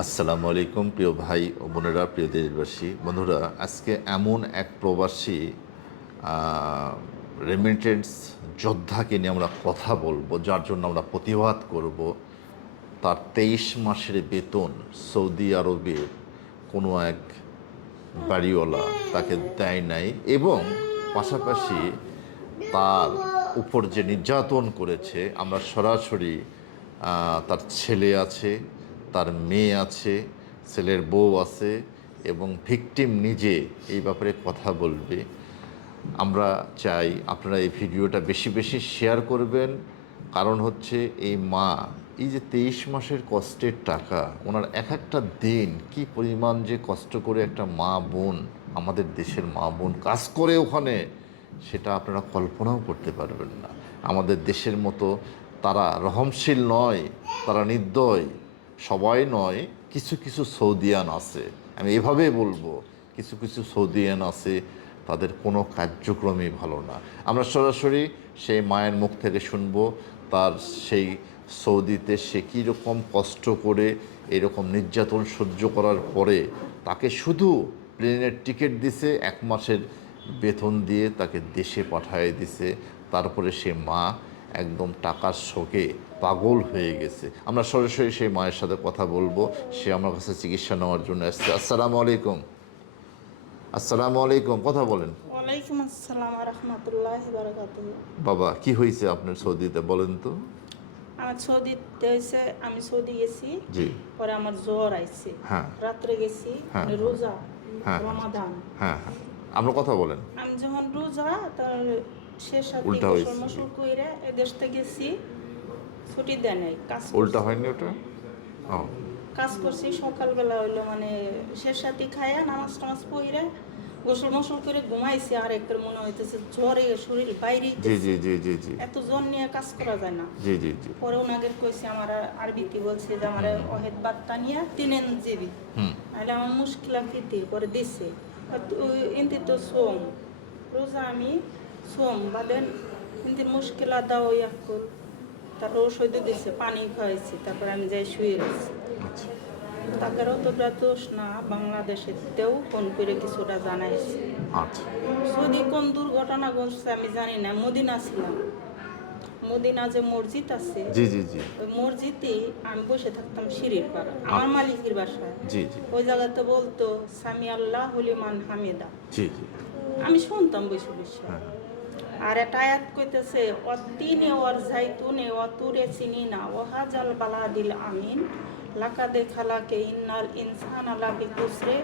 আসসালামু আলাইকুম, প্রিয় ভাই ও বোনেরা, প্রিয় দেশবাসী। বন্ধুরা, আজকে এমন এক প্রবাসী রেমিটেন্স যোদ্ধাকে নিয়ে আমরা কথা বলব, যার জন্য আমরা প্রতিবাদ করব। তার তেইশ মাসের বেতন সৌদি আরবের কোনো এক বাড়িওয়ালা তাকে দেয় নাই এবং পাশাপাশি তার উপর যে নির্যাতন করেছে, আমরা সরাসরি তার ছেলে আছে তার মেয়ে আছে, ছেলের বউ আছে এবং ভিকটিম নিজে এই ব্যাপারে কথা বলবে। আমরা চাই আপনারা এই ভিডিওটা বেশি বেশি শেয়ার করবেন। কারণ হচ্ছে এই মা, এই যে তেইশ মাসের কষ্টের টাকা, ওনার এক একটা দিন কি পরিমাণ যে কষ্ট করে একটা মা বোন, আমাদের দেশের মা বোন কাজ করে ওখানে, সেটা আপনারা কল্পনাও করতে পারবেন না। আমাদের দেশের মতো তারা রহমশীল নয়, তারা নির্দয়। সবাই নয়, কিছু কিছু সৌদিয়ান আছে। আমি এভাবে বলব, কিছু কিছু সৌদিয়ান আছে, তাদের কোনো কার্যক্রমই ভালো না। আমরা সরাসরি সেই মায়ের মুখ থেকে শুনব, তার সেই সৌদিতে সে কীরকম কষ্ট করে, এরকম নির্যাতন সহ্য করার পরে তাকে শুধু প্লেনের টিকিট দিছে, এক মাসের বেতন দিয়ে তাকে দেশে পাঠিয়ে দিছে। তারপরে সে মা একদম টাকার শোকে পাগল হয়ে গেছে। আমরা সরাসরি সেই মায়ের সাথে কথা বলব। সে আমার কাছে চিকিৎসা নেওয়ার জন্য আসছে আসসালামু আলাইকুম। আসসালামু আলাইকুম। কথা বলেন। ওয়ালাইকুম আসসালাম রহমতুল্লাহ বারকাত বাবা কি হয়েছে আপনার সৌদিতে বলেন তো? আমার সৌদিতে হয়েছে আমি সৌদি গেছি। জি। পরে আমার জ্বর আইছে। হ্যাঁ। রাত্রে গেছি হ্যাঁ। মানে রোজা হ্যাঁ। রমাদান। হ্যাঁ হ্যাঁ। আপনার কথা বলেন। আমি যখন রোজা তার শেষ সাথে উল্টা হয়েছে। এদেশতে গেছি। ছুটি দেয় নাই কাজ উল্টা। হয়নি ওটা? ও। কাজ করছি সকালবেলা হইল মানে শেষ সাথে খাইয়া নামাজ টামাজ পইরে গোসল মসল করে ঘুমাইছি আর একবার মনে হইতেছে জ্বরে শরীর বাইরে জি জি জি জি জি। এত জ্বর নিয়ে কাজ করা যায় না। জি জি জি। পরে ওনাকে কইছে আমার আরবিতে বলছে যে আমার অহেদ বার্তা নিয়ে তিনেন জিবি। হুম। তাহলে আমার মুশকিলা খেতে পরে দিছে। ইন্তি তো সোম। রোজা আমি সোম বাদেন ইন্তির মুশকিলা দাও ইয়াকুল তারপর ওষুধ দিছে পানি খাওয়াইছি তারপর আমি যাই শুয়ে গেছি আচ্ছা। তাকেরও তো দোষ না বাংলাদেশেতেও ফোন করে কিছুটা জানাইছি। আচ্ছা। যদি কোন দুর্ঘটনা ঘটছে আমি জানি না মদিনা ছিলাম। মদিনা যে মসজিদ আছে জি জি জি। ওই মসজিদে আমি বসে থাকতাম সিঁড়ির পাড়া আমার মালিকের বাসায়। জি জি। ওই জায়গাতে বলতো সামি আল্লাহ হলিমান হামিদা। জি জি। আমি শুনতাম বসে বসে। হ্যাঁ। আর একটা আয়াত কইতেছে অতিনে ওর জাইতুনে অতুরে চিনি না ওহাজাল বালাদিল আমিন লাকাদে খালাকে ইন্নাল ইনসান আলা বিকুসরে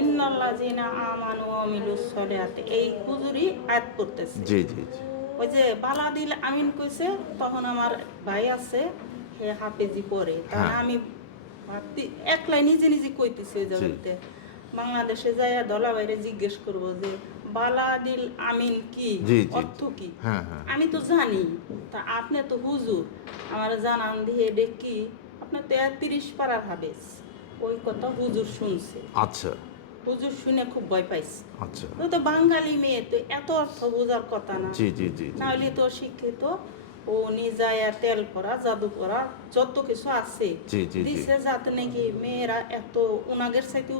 ইন্নাল্লাহ জিনা আমানু আমিলুস সলিহাত। এই হুজুরি আয়াত করতেছে। জি জি ওই যে বালাদিল আমিন কইছে তখন আমার ভাই আছে হে হাফেজি পড়ে তখন হ্যাঁ। আমি ভাবতি একলাই নিজে নিজে কইতেছি ওই বাংলাদেশে যাইয়া দলা বাইরে জিজ্ঞেস করব যে বালাদিল আমিন কি? অর্থ কি? হ্যাঁ হ্যাঁ। আমি তো জানি। তা আপনি তো হুজুর। আমার জানান দিয়ে দেখি আপনি তো তিরিশ পাড়ার হাবেস ওই কথা হুজুর শুনছে। আচ্ছা। হুজুর শুনে খুব ভয় পাইছে। আচ্ছা। ও তো বাঙালি মেয়ে তো এত অর্থ বোঝার কথা না। জি জি জি নাহলে তো শিক্ষিত। ও নিজায়া তেল করা জাদু করা যত কিছু আছে। দিছে যাতে নাকি মেয়েরা এত উনাগের সাথে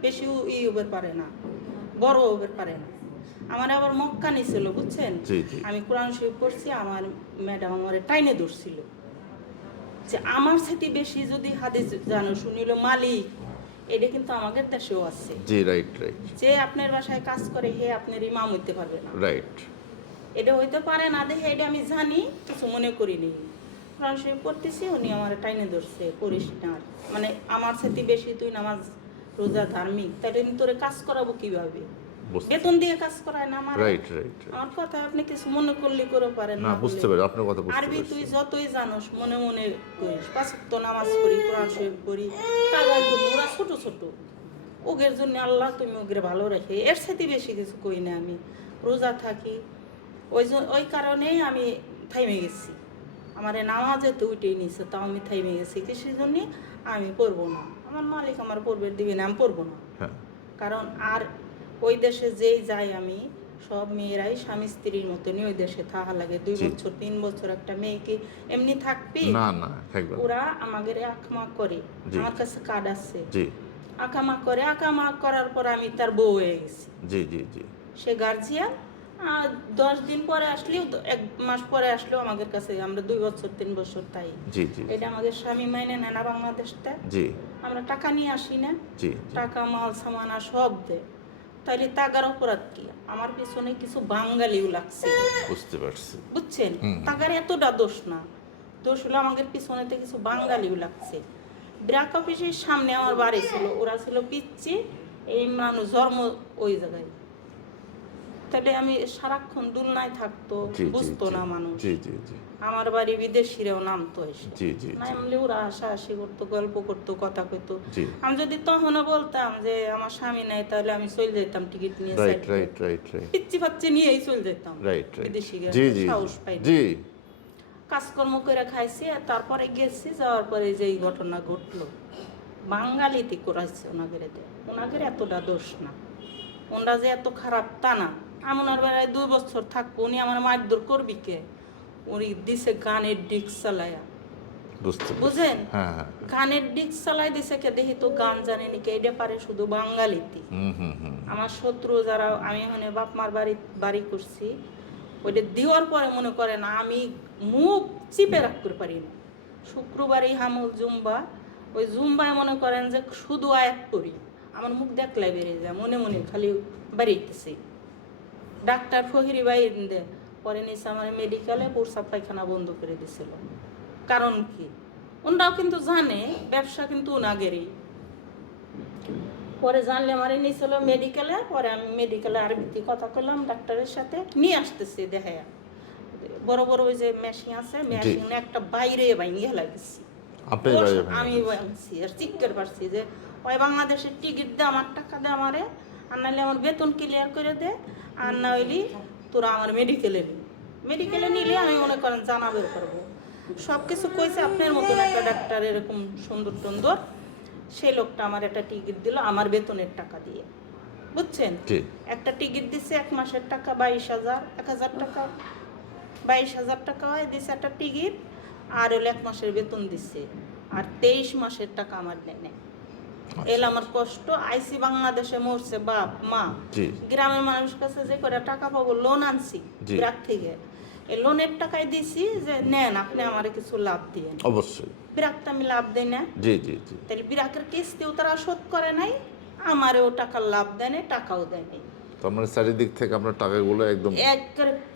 বেশি ই পারে না। বড় হতে পারে না। আমার আবার মক্কা নিছিল বুঝছেন। আমি কোরআন শরীফ পড়ছি আমার ম্যাডাম আমার টাইনে ধরছিল। যে আমার সাথে বেশি যদি হাদিস জানো শুনিল মালিক এটা কিন্তু আমাদের দেশেও আছে। জি রাইট রাইট যে আপনার বাসায় কাজ করে হে আপনার ইমাম হইতে পারবে না। রাইট এটা হইতে পারে না দেখে এটা আমি জানি কিছু মনে করিনি। কোরআন শরীফ পড়তেছি উনি আমার টাইনে ধরছে করিস না। মানে আমার সাথে বেশি তুই নামাজ রোজা ধার্মিক তাহলে আমি তোরে কাজ করাবো কীভাবে? বেতন দিয়ে কাজ করায় না আমার? রাইট রাইট আমার কথা আপনি কিছু মনে করলে করে পারেন না বুঝতে পারি আপনার কথা বুঝতে আরবি তুই যতই জানোস মনে মনে করিস। পাঁচ ওয়াক্ত নামাজ পড়ি কোরআন শরীফ পড়ি ওরা ছোট ছোট। ওগের জন্য আল্লাহ তুমি ওগের ভালো রাখে এর সাথে বেশি কিছু কই না আমি। রোজা থাকি ওই জন্য ওই কারণেই আমি থাইমে গেছি। আমার নামাজে তো উঠেই নিছে তাও আমি থাইমে গেছি কিসের জন্য আমি পড়ব না। আমার মালিক আমার পড়বে দিবে না আমি পড়ব না। হ্যাঁ। কারণ আর ওই দেশে যেই যাই আমি সব মেয়েরাই স্বামী স্ত্রীর মতনই ওই দেশে থাকা লাগে। দুই বছর তিন বছর একটা মেয়েকে এমনি থাকবি? না না। ওরা আমাদের আঁকমা করে। আমার কাছে কার্ড আছে। জি। আঁকামা করে আঁকামা করার পর আমি তার বউ হয়ে গেছি। জি জি জি। সে গার্জিয়ান দশ দিন পরে আসলেও এক মাস পরে আসলেও আমাদের কাছে আমরা দুই বছর তিন বছর তাই। জি জি। এটা আমাদের স্বামী মাইনে নেয় না বাংলাদেশটা। জি। আমরা টাকা নিয়ে আসি না। জি জি। টাকা মাল সামানা সব দেয়। তাইলে তাগার অপরাধ কি? আমার পিছনে কিছু বাঙালিও লাগছে। বুঝতে পারছি। বুঝছেন? তাগার এতটা দোষ না। দোষ হলো আমাদের পিছনেতে কিছু বাঙালিও লাগছে। ব্রাক অফিসের সামনে আমার বাড়ি ছিল ওরা ছিল পিচ্ছি এই মানুষ জন্ম ওই জায়গায়। তাহলে আমি সারাক্ষণ দুলনায় থাকতো বুঝতো না মানুষ। জি জি জি। আমার বাড়ি বিদেশিরাও নামতো এসে। জি জি জি। নামলে ওরা হাসাহাসি করতো গল্প করতো কথা কইতো। আমি যদি তখনও বলতাম যে আমার স্বামী নাই তাহলে আমি চলে যেতাম টিকিট নিয়ে রাইট রাইট রাইট রাইট পিচ্ছি নিয়েই চলে যেতাম। রাইট রাইট বিদেশি গেলে জি জি। সাহস পাই। জি। কাজকর্ম করে খাইছি আর তারপরে গেছি যাওয়ার পরে যে ঘটনা ঘটলো। বাঙালিতে করাইছে ওনাদের ওনাদের এতটা দোষ না। ওনারা যে এত খারাপ তা না। আমি ওনার বেলায় দুই বছর থাকব উনি আমার মারধর করবি কে? উনি দিছে গানের ডিক চালায়া। বুঝেন? হ্যাঁ হ্যাঁ গানের ডিক চালাই দিছে কে? দেখি তো গান জানেনি কে? এটা পারে শুধু বাঙালিতে। আমার শত্রু যারা আমি ওখানে বাপ মার বাড়ি বাড়ি করছি ওইটা দেওয়ার পরে মনে করেন আমি মুখ চিপে রাখতে পারি না। শুক্রবারই হামুল জুম্বা ওই জুম্বায় মনে করেন যে শুধু আয়াত করি আমার মুখ দেখলাই বেরিয়ে যায় মনে মনে খালি বাড়িতেছি ডাক্তার ফহিরি বাইর দে পরে নিচে আমার মেডিকেলে প্রসাব পায়খানা বন্ধ করে দিছিল। কারণ কি? ওনারাও কিন্তু জানে ব্যবসা কিন্তু ওনাগেরই পরে জানলে আমার নিয়েছিল মেডিকেলে পরে আমি মেডিকেলে আরবিতে কথা করলাম ডাক্তারের সাথে নিয়ে আসতেছি দেখায়া। বড় বড় ওই যে মেশিন আছে মেশিন একটা বাইরে বাইঙ্গে লাগছি। আমি ভাঙছি আর চিৎকার পারছি যে ওই বাংলাদেশের টিকিট দে আমার টাকা দে আমারে আর নাহলে আমার বেতন ক্লিয়ার করে দে আর না হইলি তোরা আমার মেডিকেলে নি। মেডিকেলে নিলে আমি মনে করেন জানা বের করব। সব কিছু কইছে আপনার মতন একটা ডাক্তার এরকম সুন্দর সুন্দর সেই লোকটা আমার একটা টিকিট দিল আমার বেতনের টাকা দিয়ে। বুঝছেন? একটা টিকিট দিছে এক মাসের টাকা বাইশ হাজার এক হাজার টাকা। বাইশ হাজার টাকা হয় দিছে একটা টিকিট আর হলো এক মাসের বেতন দিছে। আর তেইশ মাসের টাকা আমার নাই। এল আমার কষ্ট আইসি বাংলাদেশে মরছে বাপ মা। গ্রামের মানুষ কাছে যে করে টাকা পাবো লোন আনছি। ব্রাক থেকে। এই লোনের টাকায় দিছি যে নেন আপনি আমারে কিছু লাভ দিয়ে অবশ্যই। বিরাকটা আমি লাভ দেই না। জি জি জি। তাহলে বিরাকের কিস্তিও তারা শোধ করে নাই আমারও টাকার লাভ দেয় নাই টাকাও দেয় নাই। তার মানে চারিদিক থেকে আপনার টাকাগুলো একদম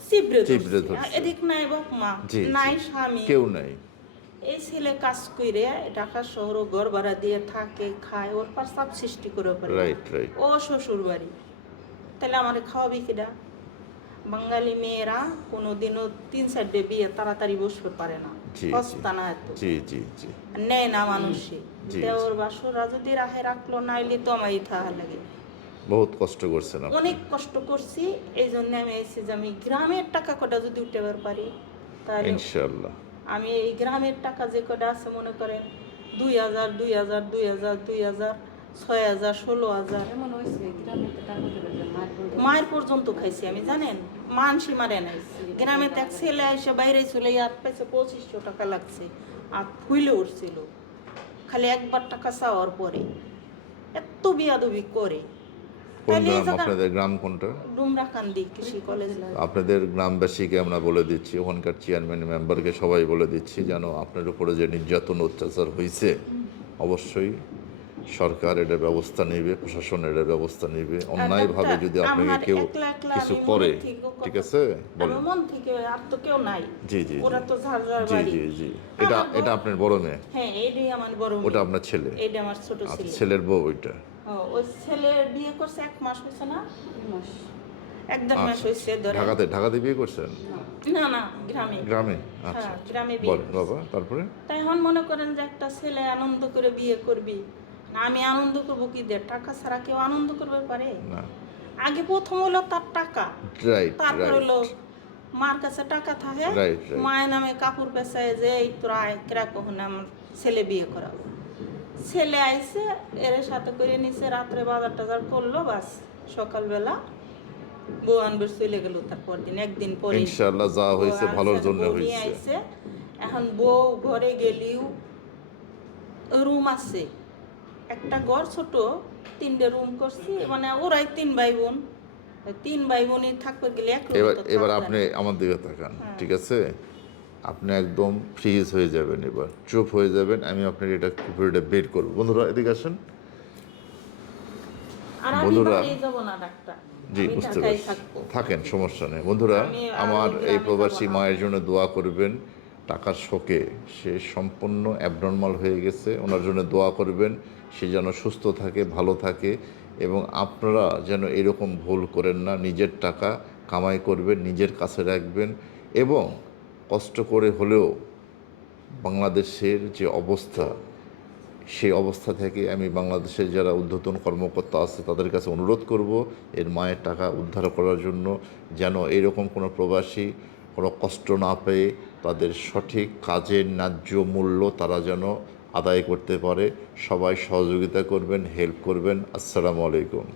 চিবড়ে চিবড়ে। এদিক নাই বাপ মা। নাই স্বামী। কেউ নাই। এই ছেলে কাজ করে ঢাকা শহর ঘর ভাড়া দিয়ে থাকে খায় ওর পার চাপ সৃষ্টি করে পারে ও শ্বশুর বাড়ি তাহলে আমার খাওয়াবি কিনা বাঙালি মেয়েরা কোনোদিনও তিন চারটে বিয়ে তাড়াতাড়ি বসতে পারে না। সস্তা না এত। নেয় না মানুষে দেওর বাসুরা যদি রাহে রাখল নাইলে তো আমায় থাকা লাগে। বহুত কষ্ট করছেন অনেক কষ্ট করছি এই জন্য আমি এসেছি যে আমি গ্রামের টাকা কটা যদি উঠে পারি তাহলে ইনশাআল্লাহ। আমি এই গ্রামের টাকা যে কটা আছে মনে করেন দুই হাজার দুই হাজার দুই হাজার দুই হাজার ছয় হাজার ষোলো হাজার। এমন হয়েছে মায়ের পর্যন্ত খাইছি আমি জানেন? মানসি মারে নাই। গ্রামে এক ছেলে এসে বাইরে চলে আর পাইছে পঁচিশশো টাকা লাগছে আর ফুলে উঠছিল। খালি একবার টাকা চাওয়ার পরে এত বিয়াদবি করে। কোন গ্রাম আপনাদের গ্রাম কোনটা? ডুমরাকান্দি কৃষি কলেজ আপনাদের গ্রামবাসীকে আমরা বলে দিচ্ছি ওখানকার চেয়ারম্যান মেম্বারকে সবাই বলে দিচ্ছি যেন আপনার উপরে যে নির্যাতন অত্যাচার হয়েছে অবশ্যই সরকার এটা ব্যবস্থা নেবে প্রশাসন এটার ব্যবস্থা নেবে। অন্যায়ভাবে যদি আপনাকে কেউ কিছু করে ঠিক আছে? বলেন। মন থেকে আর তো কেউ নাই। জি জি ওরা তো জি জি জি। এটা এটা আপনার বড় মেয়ে? হ্যাঁ এইটাই আমার বড় ওটা আপনার ছেলে? এইটা আমার ছোট আচ্ছা ছেলে। ছেলের বউ ওইটা। ওই ছেলে বিয়ে করছে এক মাস হয়েছে না? দুই মাস। এক দেড় মাস আচ্ছা। হয়েছে ধরে ঢাকাতে ঢাকাতে বিয়ে করছেন? না না গ্রামে। গ্রামে? আচ্ছা। হ্যাঁ গ্রামে বিয়ে বাবা তারপরে? তাই এখন মনে করেন যে একটা ছেলে আনন্দ করে বিয়ে করবি। আমি আনন্দ করব কি দে? টাকা ছাড়া কেউ আনন্দ করবে পারে? না। আগে প্রথম হলো তার টাকা। তারপর হলো মার কাছে টাকা থাকে. মায়ের নামে কাপড় পেঁচায় যে এই তোরা আয় কেরা কখন আমার ছেলে বিয়ে করাবো। ছেলে আইসে এর সাথে করে নিছে রাত্রে বাজার টাজার করল বাস। সকালবেলা বউ আনবে চলে গেল তারপর দিন একদিন পরে। ইনশাআল্লাহ যা হয়েছে ভালোর জন্য হয়েছে। এখন বউ ঘরে গেলিও রুম আছে। একটা ঘর ছোট তিনটে রুম করছি মানে ওরাই তিন ভাই বোন তিন ভাই বোনই থাকবে গেলে এবার এবার আপনি আমার দিকে তাকান হ্যাঁ। ঠিক আছে? আপনি একদম ফ্রিজ হয়ে যাবেন এবার। চুপ হয়ে যাবেন আমি আপনার এটা কুকুরটা বের করব। বন্ধুরা এদিকে আসেন। বন্ধুরা- জি বুঝতে পারছি। থাকেন সমস্যা নেই। বন্ধুরা আমার এই প্রবাসী মায়ের জন্য দোয়া করবেন। টাকার শোকে সে সম্পূর্ণ অ্যাবনর্মাল হয়ে গেছে ওনার জন্য দোয়া করবেন। সে যেন সুস্থ থাকে ভালো থাকে এবং আপনারা যেন এরকম ভুল করেন না। নিজের টাকা কামাই করবেন নিজের কাছে রাখবেন এবং কষ্ট করে হলেও বাংলাদেশের যে অবস্থা, সেই অবস্থা থেকে আমি বাংলাদেশের যারা ঊর্ধ্বতন কর্মকর্তা আছে তাদের কাছে অনুরোধ করব এর মায়ের টাকা উদ্ধার করার জন্য যেন এরকম কোনো প্রবাসী কোনো কষ্ট না পেয়ে তাদের সঠিক কাজের ন্যায্য মূল্য তারা যেন আদায় করতে পারে। সবাই সহযোগিতা করবেন, হেল্প করবেন। আসসালামু আলাইকুম।